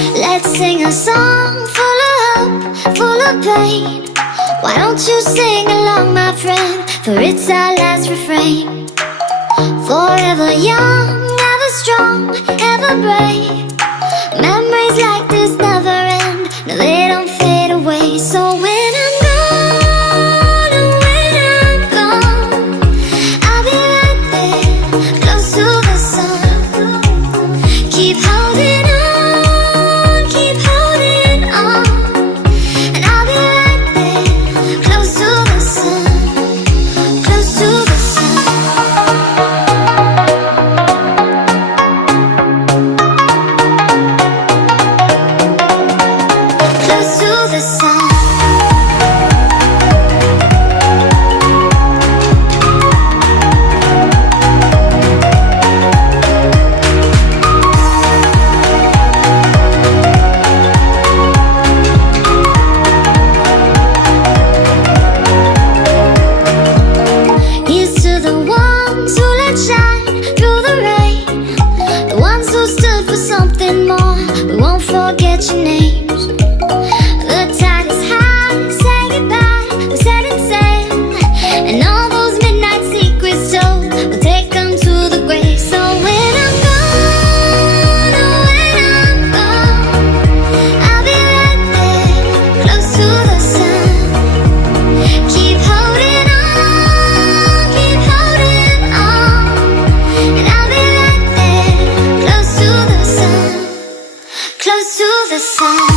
Let's sing a song full of hope, full of pain. Why don't you sing along, my friend? For it's our last refrain. Forever young, ever strong, ever brave. Memories like this never end. No, they don't fade away. So when I'm gone, oh, when I'm gone, I'll be right there, close to the sun. Keep holding on, keep holding on. And I'll be right there, close to the sun, close to the sun. Close to the sun. Here's to the ones who let shine through the rain, the ones who stood for something more. We won't forget your names. The tide is high, say goodbye, we set it sail. And all those midnight secrets told, we'll take them to the grave. So when I'm gone, oh, when I'm gone, I'll be right there, close to the sun. Keep holding on, keep holding on. And I'll be right there, close to the sun, close to the sun.